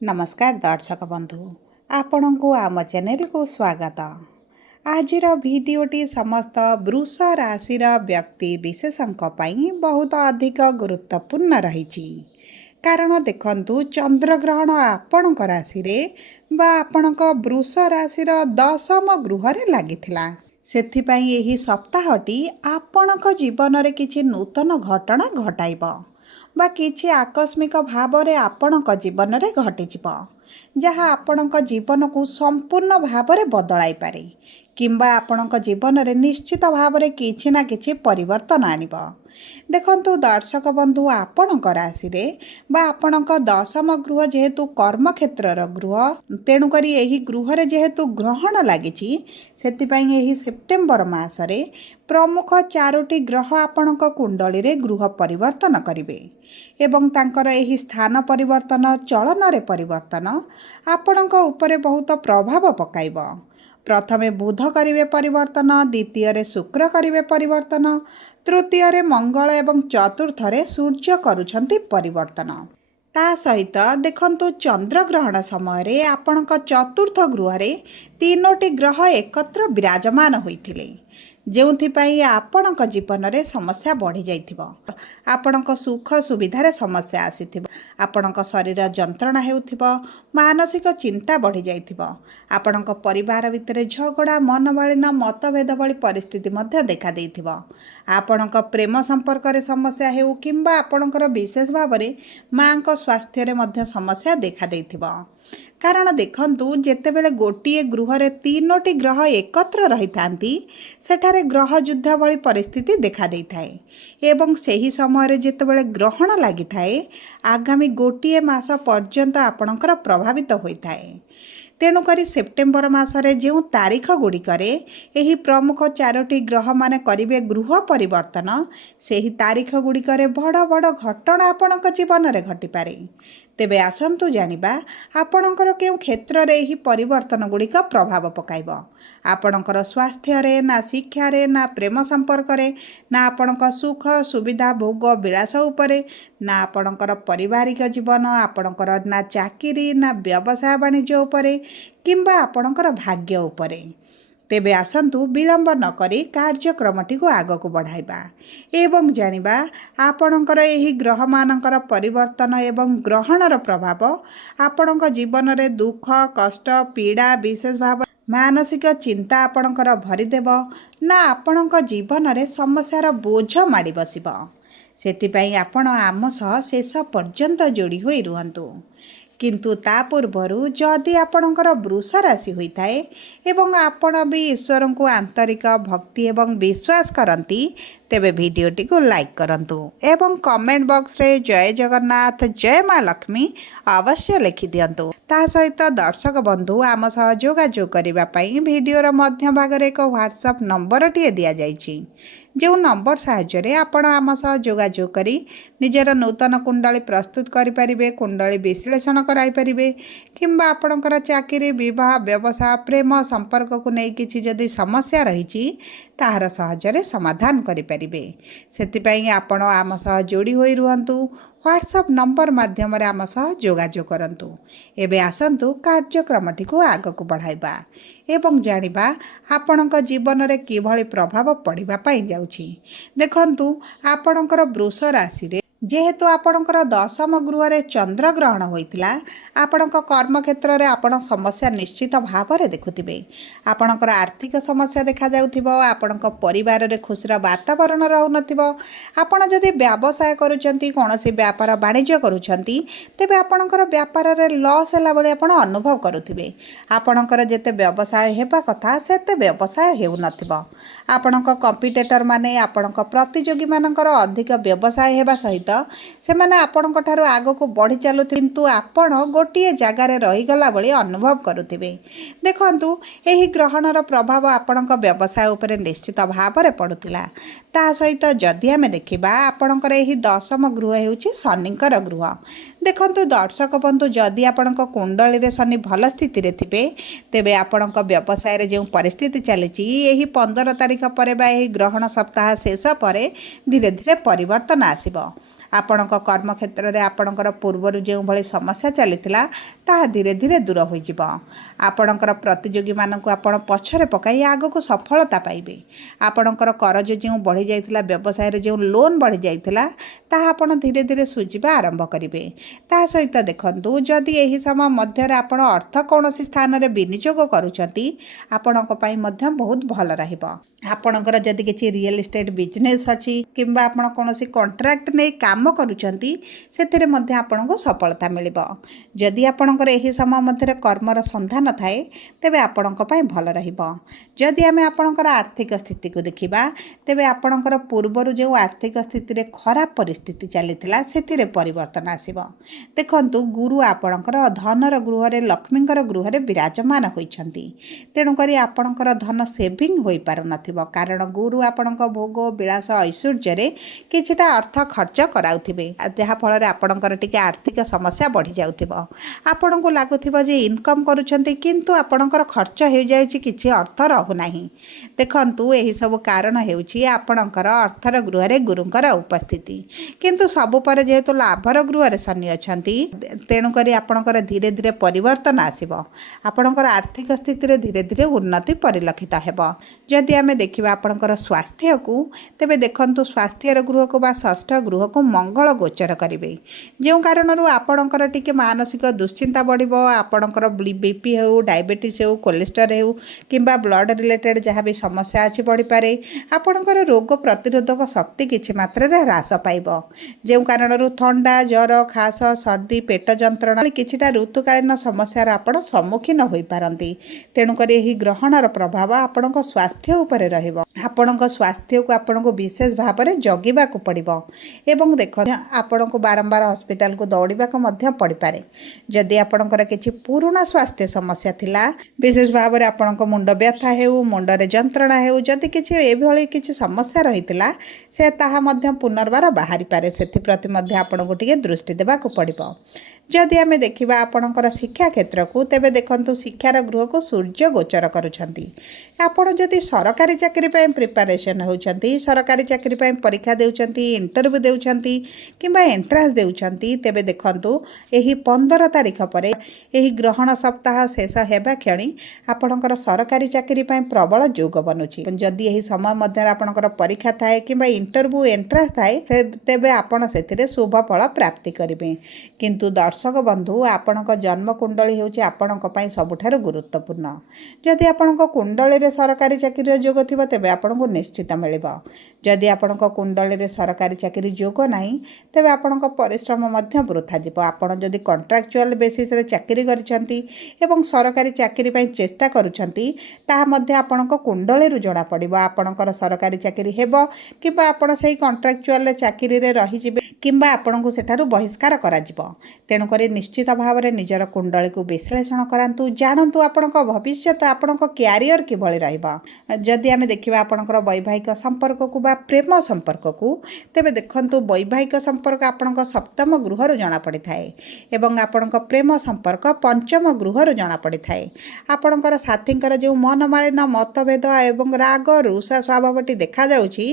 नमस्कार दर्शक बंधु आपण को आम चैनल को स्वागत। आजिर भिडटी समस्त वृष राशि व्यक्ति विशेषों बहुत अधिक गुरुत्वपूर्ण रही। कारण देखु चंद्रग्रहण आपण राशि बा आपण वृष राशि दशम गृह लगी सेथिपाई एही सप्ताहटी आपण जीवन में किछि नूतन घटना घटाइब बा किछि आकस्मिक भाव में आपण जीवन में घटिजिब जहाँ आपण जीवन को संपूर्ण भाव में बदलाई पारे किंबा आपण जीवन में निश्चित भाव में किछि ना किछि परिवर्तन आनिब। देखंतु दर्शक बंधु आपण राशि बा आपण दशम गृह जेहेतु कर्म क्षेत्र गृह तेणुक यही गृह जेहेतु ग्रहण लगी से सेप्टेम्बर मासरे प्रमुख 4टी ग्रह आपण कुंडली रे गृह परिवर्तन करिवे एवं तांकर एही स्थान परिवर्तन चलन रे परिवर्तन आपणक उपरे बहुत प्रभाव पकाइब। प्रथमे बुध करिवे परिवर्तन, द्वितीय रे शुक्र करिवे परिवर्तन, तृतीय रे मंगल एवं चतुर्थ रे सूर्य करूछंती परिवर्तन। ता सहित देखंतु चंद्रग्रहण समय आपणक चतुर्थ गृह रे 3टी ग्रह एकत्र विराजमान होइथिले जोंथिपाई आपणक जीवन में समस्या बढ़ी जाइथिबो। आपणक सुख सुविधार समस्या आसीथिबो, आपणक शरीर जंत्रणा हेउथिबो, मानसिक चिंता बढ़ी जाइथिबो, आपणक परिवार भितर झगड़ा मनमालिन मतभेद भली परिस्थिति मध्य देखा देइथिबो। आपणक प्रेम संपर्क रे समस्या हेउ किंबा आपणकर विशेष भाव में माँ को स्वास्थ्य रे मध्य समस्या देखा देइथिबो। कारण देखंतु जेतेबेले गोटिए गृह रे 3टी ग्रह एकत्र रही थांती सेठारे ग्रह युद्ध भली परिस्थिति देखा देई थाए एवं सही समय जेतेबेले ग्रहण लागि थाए आगामी गोटिए मास पर्यंत आपणकर प्रभावित होई थाए। तेणुकरी सेप्टेम्बर मासरे जो तारीख गुड़िकरे एही प्रमुख 4टी ग्रह माने करिवे गृह परिवर्तन सेही तारीख गुड़िकरे बड़ बड़ घटना आपणक जीवन में घटिपारे। तेबे आसंतु जानिबा आपणकर केउ क्षेत्र रे एही परिवर्तन गुड़िक प्रभाव पकाइब। आपणकर स्वास्थ्य रे ना शिक्षा रे ना प्रेम संपर्क रे ना आपणक सुख सुविधा भोग विलास उपरे ना आपणकर पारिवारिक जीवन आपणकर ना चाकरी ना व्यवसाय वाणिज्य उपरे किंबा आपणकर भाग्य उपरे। तेबे आसंतु विलंब न करी कार्यक्रमटी को आग को बढ़ाइबा एवं जानिबा आपणकर एही ग्रह मानकर परिवर्तन एवं ग्रहणर प्रभाव आपणक जीवन में दुख कष्ट पीड़ा विशेष भाव मानसिक चिंता आपणकर भरीदेव ना आपणक जीवन में समस्यार बोझ माड़ी बसिब। सेतिपाई आपण आम सह शेष पर्यंत जोड़ी होई रुहंतु। किंतु ता पूर्वरु जदि आपणकर वृष राशि होता है एवं आपण भी ईश्वर को आंतरिक भक्ति एवं विश्वास करती तेबे भिडियोटी को लाइक करंतु एवं कमेंट बॉक्स रे जय जगन्नाथ जय माँ लक्ष्मी अवश्य लिखि दियंतु। ता सहित दर्शक बंधु आम सह जोगाजोग करबा पई भिडियोर मध्य भाग रे एक व्हाट्सएप नंबर टिए दिया जाइछि जो नंबर साहाय्य आपण आम सह जोगाजोग करी निजर नूतन कुंडली प्रस्तुत करें कुंडली विश्लेषण कराइपारे किंबा आपणकर चाकरी विवाह व्यवसाय प्रेम संपर्क को नहीं किसी जदि समस्या रही ताहार सहजरे समाधान करें से आपण आम सह जोड़ी होई रुहंतु। व्हाट्सएप नंबर माध्यम आम सह जोगाजोग करंतु। एबे आसंतु कार्यक्रमटी को आग को बढ़ाइबा एवं जानिबा आपणक जीवन में किभली प्रभाव पड़िबा पई जाउछि। देखंतु आपणकर वृष राशि रे जेहेतु आपणकर दशम गृह रे चंद्र ग्रहण होइतिला आपणक कर्म क्षेत्र रे आपण समस्या निश्चित भाव में देखुथिबे। आपणकर आर्थिक समस्या देखा जाउथिबो, आपणक परिवार रे खुशीर वातावरण रहु नथिबो। आपण जदि व्यवसाय करूचंती कोनोसी व्यापार वाणिज्य करूचंती तेबे आपणकर व्यापार रे लॉस होला बळे आपण अनुभव करूथिबे। आपणकर जेते व्यवसाय हेबा कथा सेते व्यवसाय हेउ नथिबो। आपणक कॉम्पिटिटर माने आपणक प्रतियोगी मानकर अधिक व्यवसाय हेबा सहित से माने आपणक ठारू आग को बढ़ी चलु किंतु आपण गोटिए जगार रहीगला बळे अनुभव करुथिबे। देखंतु एही ग्रहणर प्रभाव आपणक व्यवसाय उपरे निश्चित भाव में पड़ुतिला। ता सहित जदि आमे देखिबा आपणकर एही दशम गृह हेउची शनिकर गृह। देखंतु दर्शक बंधु जदि आपणक कुंडली रे शनि भल स्थिति रे थिबे तेबे आपणक व्यवसाय रे जो परिस्थिति चलीची एही 15 तारीख पर बा एही ग्रहण सप्ताह शेष पर धीरे धीरे परिवर्तन आसिबो। ଆପଣଙ୍କ କର୍ମକ୍ଷେତ୍ରରେ ଆପଣଙ୍କର ପୂର୍ବରୁ ଯେଉଁଭଳି ସମସ୍ୟା ଚାଲିଥିଲା ତାହା ଧୀରେ ଧୀରେ ଦୂର ହୋଇଯିବ। ଆପଣଙ୍କର ପ୍ରତିଯୋଗୀମାନଙ୍କୁ ଆପଣ ପଛରେ ପକାଇ ଆଗକୁ ସଫଳତା ପାଇବେ। ଆପଣଙ୍କର କରଜ ଯେଉଁ ବଢ଼ିଯାଇଥିଲା, ବ୍ୟବସାୟରେ ଯେଉଁ ଲୋନ୍ ବଢ଼ିଯାଇଥିଲା ତାହା ଆପଣ ଧୀରେ ଧୀରେ ସୁଝିବା ଆରମ୍ଭ କରିବେ। ତା ସହିତ ଦେଖନ୍ତୁ, ଯଦି ଏହି ସମୟ ମଧ୍ୟରେ ଆପଣ ଅର୍ଥ କୌଣସି ସ୍ଥାନରେ ବିନିଯୋଗ କରୁଛନ୍ତି ଆପଣଙ୍କ ପାଇଁ ମଧ୍ୟ ବହୁତ ଭଲ ରହିବ। ଆପଣଙ୍କର ଯଦି କିଛି ରିଏଲ୍ ଇଷ୍ଟେଟ୍ ବିଜନେସ୍ ଅଛି କିମ୍ବା ଆପଣ କୌଣସି କଣ୍ଟ୍ରାକ୍ଟ ନେଇ କାମ କରୁଛନ୍ତି ସେଥିରେ ମଧ୍ୟ ଆପଣଙ୍କୁ ସଫଳତା ମିଳିବ। ଯଦି ଆପଣଙ୍କର ଏହି ସମୟ ମଧ୍ୟରେ କର୍ମର ସନ୍ଧାନ ଥାଏ ତେବେ ଆପଣଙ୍କ ପାଇଁ ଭଲ ରହିବ। ଯଦି ଆମେ ଆପଣଙ୍କର ଆର୍ଥିକ ସ୍ଥିତିକୁ ଦେଖିବା ତେବେ ଆପଣଙ୍କର ପୂର୍ବରୁ ଯେଉଁ ଆର୍ଥିକ ସ୍ଥିତିରେ ଖରାପ ପରିସ୍ଥିତି ଚାଲିଥିଲା ସେଥିରେ ପରିବର୍ତ୍ତନ ଆସିବ। ଦେଖନ୍ତୁ, ଗୁରୁ ଆପଣଙ୍କର ଧନର ଗୃହରେ, ଲକ୍ଷ୍ମୀଙ୍କର ଗୃହରେ ବିରାଜମାନ ହୋଇଛନ୍ତି। ତେଣୁକରି ଆପଣଙ୍କର ଧନ ସେଭିଂ ହୋଇପାରୁନଥିବ, କାରଣ ଗୁରୁ ଆପଣଙ୍କ ଭୋଗ ବିଳାସ ଐଶ୍ୱର୍ଯ୍ୟରେ କିଛିଟା ଅର୍ଥ ଖର୍ଚ୍ଚ କରାଉଥିବେ, ଯାହାଫଳରେ ଆପଣଙ୍କର ଟିକେ ଆର୍ଥିକ ସମସ୍ୟା ବଢ଼ିଯାଉଥିବ। ଆପଣଙ୍କୁ ଲାଗୁଥିବ ଯେ ଇନକମ୍ କରୁଛନ୍ତି କିନ୍ତୁ ଆପଣଙ୍କର ଖର୍ଚ୍ଚ ହୋଇଯାଉଛି, କିଛି ଅର୍ଥ ରହୁନାହିଁ। ଦେଖନ୍ତୁ, ଏହିସବୁ କାରଣ ହେଉଛି ଆପଣଙ୍କର ଅର୍ଥର ଗୃହରେ ଗୁରୁଙ୍କର ଉପସ୍ଥିତି। କିନ୍ତୁ ସବୁ ପରେ ଯେହେତୁ ଲାଭର ଗୃହରେ ଶନି ଅଛନ୍ତି, ତେଣୁକରି ଆପଣଙ୍କର ଧୀରେ ଧୀରେ ପରିବର୍ତ୍ତନ ଆସିବ। ଆପଣଙ୍କର ଆର୍ଥିକ ସ୍ଥିତିରେ ଧୀରେ ଧୀରେ ଉନ୍ନତି ପରିଲକ୍ଷିତ ହେବ। ଯଦି ଆମେ ଦେଖିବା ଆପଣଙ୍କର ସ୍ୱାସ୍ଥ୍ୟକୁ, ତେବେ ଦେଖନ୍ତୁ, ସ୍ୱାସ୍ଥ୍ୟର ଗୃହକୁ ବା ଷଷ୍ଠ ଗୃହକୁ ମଙ୍ଗଳ ଗୋଚର କରିବେ, ଯେଉଁ କାରଣରୁ ଆପଣଙ୍କର ଟିକେ ମାନସିକ ଦୁଶ୍ଚିନ୍ତା ବଢ଼ିବ। ଆପଣଙ୍କର BP ହେଉ, ଡାଇବେଟିସ୍ ହେଉ, କୋଲେଷ୍ଟ୍ରଲ୍ ହେଉ କିମ୍ବା ବ୍ଲଡ଼ ରିଲେଟେଡ଼୍ ଯାହା ବି ସମସ୍ୟା ଅଛି ବଢ଼ିପାରେ। ଆପଣଙ୍କର ରୋଗ ପ୍ରତିରୋଧକ ଶକ୍ତି କିଛି ମାତ୍ରାରେ ହ୍ରାସ ପାଇବ, ଯେଉଁ କାରଣରୁ ଥଣ୍ଡା, ଜ୍ୱର, ଖାସ, ସର୍ଦ୍ଦି, ପେଟ ଯନ୍ତ୍ରଣା କିଛିଟା ଋତୁକାଳୀନ ସମସ୍ୟାର ଆପଣ ସମ୍ମୁଖୀନ ହୋଇପାରନ୍ତି। ତେଣୁକରି ଏହି ଗ୍ରହଣର ପ୍ରଭାବ ଆପଣଙ୍କ ସ୍ୱାସ୍ଥ୍ୟ ଉପରେ ରହିବ। ଆପଣଙ୍କ ସ୍ୱାସ୍ଥ୍ୟକୁ ଆପଣଙ୍କୁ ବିଶେଷ ଭାବରେ ଜଗିବାକୁ ପଡ଼ିବ ଏବଂ ଦେଖନ୍ତୁ, ଆପଣଙ୍କୁ ବାରମ୍ବାର ହସ୍ପିଟାଲକୁ ଦୌଡ଼ିବାକୁ ମଧ୍ୟ ପଡ଼ିପାରେ। ଯଦି ଆପଣଙ୍କର କିଛି ପୁରୁଣା ସ୍ୱାସ୍ଥ୍ୟ ସମସ୍ୟା ଥିଲା, ବିଶେଷ ଭାବରେ ଆପଣଙ୍କ ମୁଣ୍ଡ ବ୍ୟଥା ହେଉ, ମୁଣ୍ଡରେ ଯନ୍ତ୍ରଣା ହେଉ, ଯଦି କିଛି ଏଭଳି କିଛି ସମସ୍ୟା ରହିଥିଲା ସେ ତାହା ମଧ୍ୟ ପୁନର୍ବାର ବାହାରିପାରେ। ସେଥିପ୍ରତି ମଧ୍ୟ ଆପଣଙ୍କୁ ଟିକେ ଦୃଷ୍ଟି ଦେବାକୁ ପଡ଼ିବ। ଯଦି ଆମେ ଦେଖିବା ଆପଣଙ୍କର ଶିକ୍ଷା କ୍ଷେତ୍ରକୁ, ତେବେ ଦେଖନ୍ତୁ, ଶିକ୍ଷାର ଗୃହକୁ ସୂର୍ଯ୍ୟ ଗୋଚର କରୁଛନ୍ତି। ଆପଣ ଯଦି ସରକାରୀ ଚାକିରି ପାଇଁ ପ୍ରିପାରେସନ୍ ହେଉଛନ୍ତି, ସରକାରୀ ଚାକିରି ପାଇଁ ପରୀକ୍ଷା ଦେଉଛନ୍ତି, ଇଣ୍ଟରଭ୍ୟୁ ଦେଉଛନ୍ତି କିମ୍ବା ଏଣ୍ଟ୍ରାନ୍ସ ଦେଉଛନ୍ତି, ତେବେ ଦେଖନ୍ତୁ, ଏହି 15 ତାରିଖ ପରେ ଏହି ଗ୍ରହଣ ସପ୍ତାହ ଶେଷ ହେବା କ୍ଷଣି ଆପଣଙ୍କର ସରକାରୀ ଚାକିରି ପାଇଁ ପ୍ରବଳ ଯୋଗ ବନୁଛି। ଯଦି ଏହି ସମୟ ମଧ୍ୟରେ ଆପଣଙ୍କର ପରୀକ୍ଷା ଥାଏ କିମ୍ବା ଇଣ୍ଟରଭ୍ୟୁ ଏଣ୍ଟ୍ରାନ୍ସ ଥାଏ ତେବେ ଆପଣ ସେଥିରେ ଶୁଭ ଫଳ ପ୍ରାପ୍ତି କରିବେ। କିନ୍ତୁ ଦର୍ଶକ ବନ୍ଧୁ, ଆପଣଙ୍କ ଜନ୍ମ କୁଣ୍ଡଳୀ ହେଉଛି ଆପଣଙ୍କ ପାଇଁ ସବୁଠାରୁ ଗୁରୁତ୍ୱପୂର୍ଣ୍ଣ। ଯଦି ଆପଣଙ୍କ କୁଣ୍ଡଳୀରେ ସରକାରୀ ଚାକିରିର ଯୋଗ ଥିବ ତେବେ ଆପଣଙ୍କୁ ନିଶ୍ଚିତ ମିଳିବ। ଯଦି ଆପଣଙ୍କ କୁଣ୍ଡଳୀରେ ସରକାରୀ ଚାକିରି ଯୋଗ ନାହିଁ ତେବେ ଆପଣଙ୍କ ପରିଶ୍ରମ ମଧ୍ୟ ବୃଥା ଯିବ। ଆପଣ ଯଦି କଣ୍ଟ୍ରାକ୍ଚୁଆଲ ବେସିସ୍ରେ ଚାକିରି କରିଛନ୍ତି ଏବଂ ସରକାରୀ ଚାକିରି ପାଇଁ ଚେଷ୍ଟା କରୁଛନ୍ତି, ତାହା ମଧ୍ୟ ଆପଣଙ୍କ କୁଣ୍ଡଳୀରୁ ଜଣାପଡ଼ିବ। ଆପଣଙ୍କର ସରକାରୀ ଚାକିରି ହେବ କିମ୍ବା ଆପଣ ସେହି କଣ୍ଟ୍ରାକ୍ଚୁଆଲ ଚାକିରିରେ ରହିଯିବେ କିମ୍ବା ଆପଣଙ୍କୁ ସେଠାରୁ ବହିଷ୍କାର କରାଯିବ। ତେଣୁକରି ନିଶ୍ଚିତ ଭାବରେ ନିଜର କୁଣ୍ଡଳୀକୁ ବିଶ୍ଳେଷଣ କରାନ୍ତୁ, ଜାଣନ୍ତୁ ଆପଣଙ୍କ ଭବିଷ୍ୟତ, ଆପଣଙ୍କ କ୍ୟାରିୟର କିଭଳି ରହିବ। ଯଦି ଆମେ ଦେଖିବା ଆପଣଙ୍କର ବୈବାହିକ ସମ୍ପର୍କକୁ ବା ପ୍ରେମ ସମ୍ପର୍କକୁ, ତେବେ ଦେଖନ୍ତୁ, ବୈବାହିକ ସମ୍ପର୍କ ଆପଣଙ୍କ ସପ୍ତମ ଗୃହରୁ ଜଣାପଡ଼ିଥାଏ ଏବଂ ଆପଣଙ୍କ ପ୍ରେମ ସମ୍ପର୍କ ପଞ୍ଚମ ଗୃହରୁ ଜଣାପଡ଼ିଥାଏ। ଆପଣଙ୍କର ସାଥୀଙ୍କର ଯେଉଁ ମନମାଳିନ୍ୟ, ମତଭେଦ ଏବଂ ରାଗ ରୁଷା ସ୍ୱଭାବଟି ଦେଖାଯାଉଛି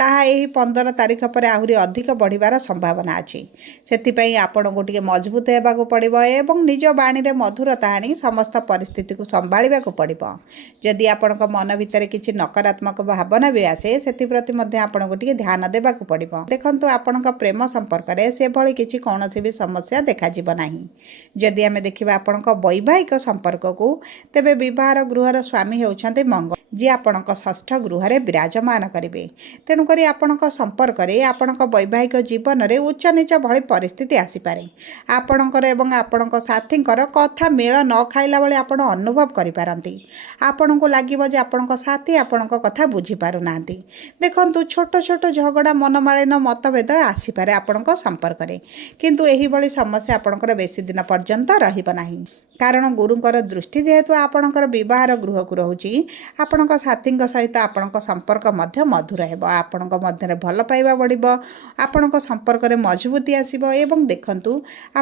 ତାହା ଏହି 15 ତାରିଖ ପରେ ଆହୁରି ଅଧିକ ବଢ଼ିବାର ସମ୍ଭାବନା ଅଛି। ସେଥିପାଇଁ ଆପଣଙ୍କୁ ଟିକେ ମଜବୁତ ହେବାକୁ ପଡ଼ିବ ଏବଂ ନିଜ ବାଣୀରେ ମଧୁରତା ଆଣି ସମସ୍ତ ପରିସ୍ଥିତିକୁ ସମ୍ଭାଳିବାକୁ ପଡ଼ିବ। ଯଦି ଆପଣଙ୍କ ମନ ଭିତରେ କିଛି ନକାରାତ୍ମକ ଭାବନା ବି ଆସେ, ସେଥିପ୍ରତି ମଧ୍ୟ ଆପଣଙ୍କୁ ଟିକେ ଧ୍ୟାନ ଦେବାକୁ ପଡ଼ିବ। ଦେଖନ୍ତୁ, ଆପଣଙ୍କ ପ୍ରେମ ସମ୍ପର୍କରେ ସେଭଳି କିଛି କୌଣସି ବି ସମସ୍ୟା ଦେଖାଯିବ ନାହିଁ। ଯଦି ଆମେ ଦେଖିବା ଆପଣଙ୍କ ବୈବାହିକ ସମ୍ପର୍କକୁ, ତେବେ ବିବାହର ଗୃହର ସ୍ୱାମୀ ହେଉଛନ୍ତି ମଙ୍ଗଳ, ଯିଏ ଆପଣଙ୍କ ଷଷ୍ଠ ଗୃହରେ ବିରାଜମାନ କରିବେ। ତେଣୁକରି ଆପଣଙ୍କ ସମ୍ପର୍କରେ, ଆପଣଙ୍କ ବୈବାହିକ ଜୀବନରେ ଉଚ୍ଚ ନିଚ ଭଳି ପରିସ୍ଥିତି ଆସିପାରେ। ଆପଣଙ୍କର ଏବଂ ଆପଣଙ୍କ ସାଥୀଙ୍କର କଥା ମେଳ ନ ଖାଇଲା ଭଳି ଆପଣ ଅନୁଭବ କରିପାରନ୍ତି। ଆପଣଙ୍କୁ ଲାଗିବ ଯେ ଆପଣଙ୍କ ସାଥୀ ଆପଣଙ୍କ କଥା ବୁଝିପାରୁନାହାନ୍ତି। ଦେଖନ୍ତୁ, ଛୋଟ ଛୋଟ ଝଗଡ଼ା, ମନମାଳିନ୍ୟ, ମତଭେଦ ଆସିପାରେ ଆପଣଙ୍କ ସମ୍ପର୍କରେ, କିନ୍ତୁ ଏହିଭଳି ସମସ୍ୟା ଆପଣଙ୍କର ବେଶୀ ଦିନ ପର୍ଯ୍ୟନ୍ତ ରହିବ ନାହିଁ। କାରଣ ଗୁରୁଙ୍କର ଦୃଷ୍ଟି ଯେହେତୁ ଆପଣଙ୍କର ବିବାହର ଗୃହକୁ ରହୁଛି, ଆପଣଙ୍କ ସାଥୀଙ୍କ ସହିତ ଆପଣଙ୍କ ସମ୍ପର୍କ ମଧ୍ୟ ମଧୁର ହେବ। ଆପଣଙ୍କ ମଧ୍ୟରେ ଭଲ ପାଇବା ବଢ଼ିବ, ଆପଣଙ୍କ ସମ୍ପର୍କରେ ମଜବୁତି ଆସିବ ଏବଂ ଦେଖନ୍ତୁ,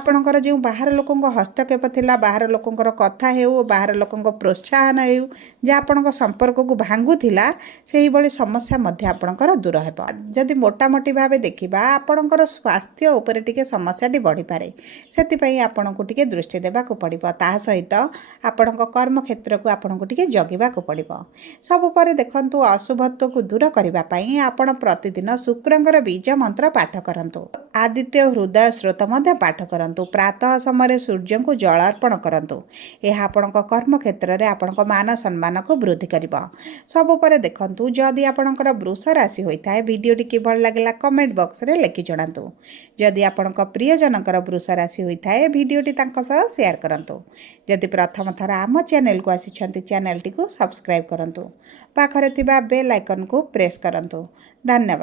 ଆପଣଙ୍କର ଯେଉଁ ବାହାର ଲୋକଙ୍କ ହସ୍ତକ୍ଷେପ ଥିଲା, ବାହାର ଲୋକଙ୍କର କଥା ହେଉ, ବାହାର ଲୋକଙ୍କ ପ୍ରୋତ୍ସାହନ ହେଉ, ଯାହା ଆପଣଙ୍କ ସମ୍ପର୍କକୁ ଭାଙ୍ଗୁଥିଲା, ସେହିଭଳି ସମସ୍ୟା ମଧ୍ୟ ଆପଣଙ୍କର ଦୂର ହେବ। ଯଦି ମୋଟାମୋଟି ଭାବେ ଦେଖିବା, ଆପଣଙ୍କର ସ୍ୱାସ୍ଥ୍ୟ ଉପରେ ଟିକେ ସମସ୍ୟାଟି ବଢ଼ିପାରେ। ସେଥିପାଇଁ ଆପଣଙ୍କୁ ଟିକେ ଦୃଷ୍ଟି ଦେବାକୁ ପଡ଼ିବ। ତାହା ସହିତ ଆପଣଙ୍କ କର୍ମକ୍ଷେତ୍ରକୁ ଆପଣଙ୍କୁ ଟିକେ ଜଗିବାକୁ ପଡ଼ିବ। ସବୁ ପରେ ଦେଖନ୍ତୁ, ଅଶୁଭତ୍ୱକୁ ଦୂର କରିବା ପାଇଁ ଆପଣ ପ୍ରତିଦିନ ଶୁକ୍ରଙ୍କର ବୀଜ ମନ୍ତ୍ର ପାଠ କରନ୍ତୁ। ଆଦିତ୍ୟ ହୃଦୟ ସ୍ରୋତ ମଧ୍ୟ ପାଠ କରନ୍ତୁ। ପ୍ରାତଃ ସମୟରେ ସୂର୍ଯ୍ୟଙ୍କୁ ଜଳ ଅର୍ପଣ କରନ୍ତୁ। ଏହା ଆପଣଙ୍କ କର୍ମକ୍ଷେତ୍ରରେ ଆପଣଙ୍କ ମାନ ସମ୍ମାନକୁ ବୃଦ୍ଧି କରିବ। ସବୁ ପରେ ଦେଖନ୍ତୁ, ଯଦି ଆପଣଙ୍କର ବୃଷ ରାଶି ହୋଇଥାଏ, ଭିଡ଼ିଓଟି କିଭଳି ଲାଗିଲା କମେଣ୍ଟ ବକ୍ସରେ ଲେଖି ଜଣାନ୍ତୁ। ଯଦି ଆପଣଙ୍କ ପ୍ରିୟଜନଙ୍କର ବୃଷ ରାଶି ହୋଇଥାଏ, ଭିଡ଼ିଓଟି ତାଙ୍କ ସହ ସେୟାର କରନ୍ତୁ। ଯଦି ପ୍ରଥମ ଥର ଆମ ଚ୍ୟାନେଲକୁ ଆସିଛନ୍ତି, ଚ୍ୟାନେଲଟିକୁ ସବସ୍କ୍ରାଇବ୍ କରନ୍ତୁ। ପାଖରେ ଥିବା ବେଲ୍ ଆଇକନ୍କୁ ପ୍ରେସ୍ କରନ୍ତୁ। ଧନ୍ୟବାଦ।